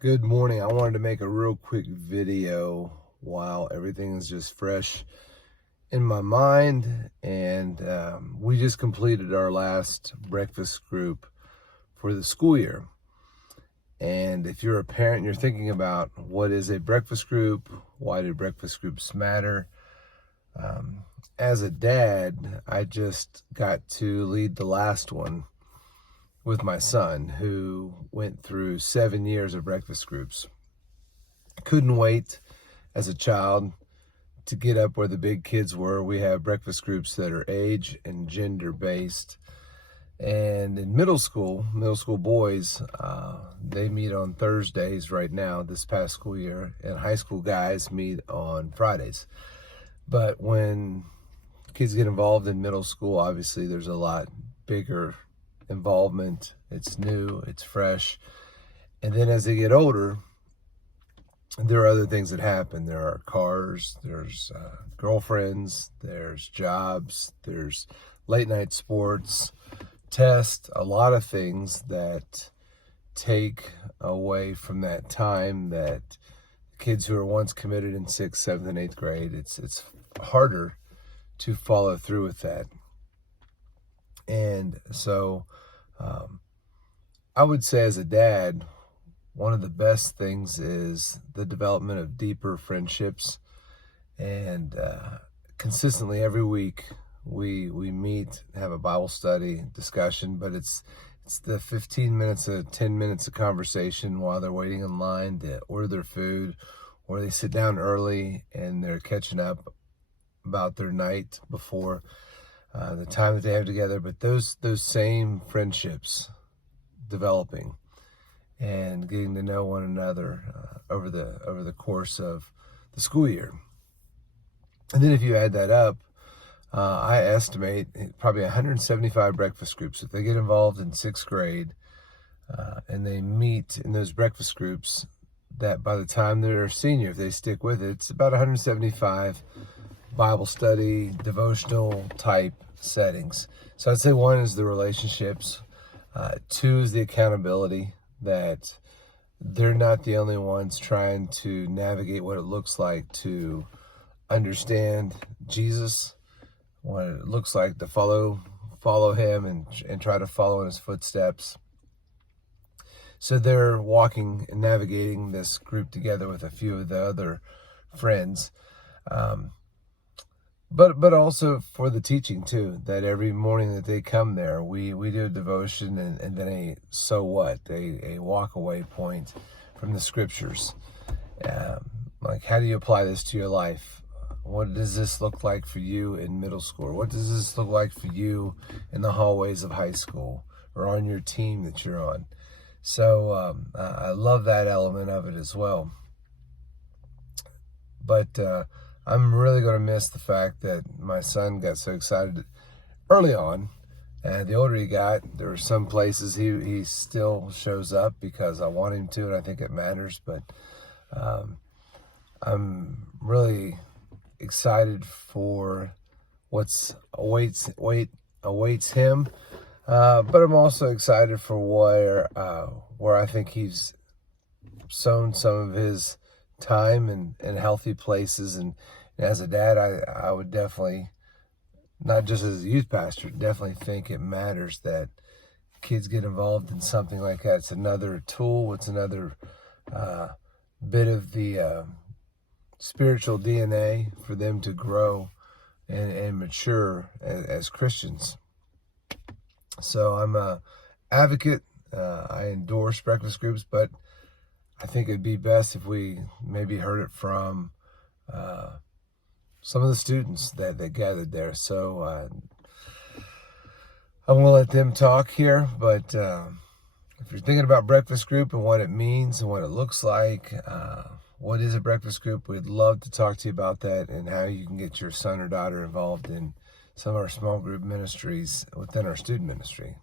Good morning. I wanted to make a real quick video while everything is just fresh in my mind. And we just completed our last breakfast group for the school year. And if you're a parent and you're thinking about what is a breakfast group, why do breakfast groups matter? As a dad, I just got to lead the last one with my son, who went through 7 years of breakfast groups. Couldn't wait as a child to get up where the big kids were. We have breakfast groups that are age and gender based. And in middle school boys, they meet on Thursdays right now, this past school year, and high school guys meet on Fridays. But when kids get involved in middle school, obviously there's a lot bigger involvement. It's new, it's fresh. And then as they get older, there are other things that happen. There are cars, there's girlfriends, there's jobs, there's late night sports, tests, a lot of things that take away from that time that kids who are once committed in 6th, 7th, and 8th grade, it's harder to follow through with that. And so I would say as a dad, one of the best things is the development of deeper friendships. And consistently every week we meet, have a Bible study discussion, but it's the 15 minutes or 10 minutes of conversation while they're waiting in line to order their food, or they sit down early and they're catching up about their night before, the time that they have together. But those same friendships developing and getting to know one another over the course of the school year. And then if you add that up, I estimate probably 175 breakfast groups. If they get involved in 6th grade and they meet in those breakfast groups, that by the time they're a senior, if they stick with it, it's about 175 Bible study, devotional type settings. So I'd say one is the relationships. 2 is the accountability, that they're not the only ones trying to navigate what it looks like to understand Jesus, what it looks like to follow him and try to follow in his footsteps. So they're walking and navigating this group together with a few of the other friends. But also for the teaching too, that every morning that they come there, we do a devotion and then a walk away point from the scriptures. Like, how do you apply this to your life? What does this look like for you in middle school? What does this look like for you in the hallways of high school or on your team that you're on? So I love that element of it as well. But I'm really going to miss the fact that my son got so excited early on. And the older he got, there were some places he still shows up because I want him to, and I think it matters. But I'm really excited for what's awaits him. But I'm also excited for where I think he's sown some of his time and healthy places. And as a dad, I would definitely, not just as a youth pastor, definitely think it matters that kids get involved in something like that. It's another tool. It's another bit of the spiritual DNA for them to grow and mature as Christians. So I'm a advocate. I endorse breakfast groups, but I think it'd be best if we maybe heard it from some of the students that gathered there. So I'm going to let them talk here. But if you're thinking about breakfast group and what it means and what it looks like, what is a breakfast group, we'd love to talk to you about that and how you can get your son or daughter involved in some of our small group ministries within our student ministry.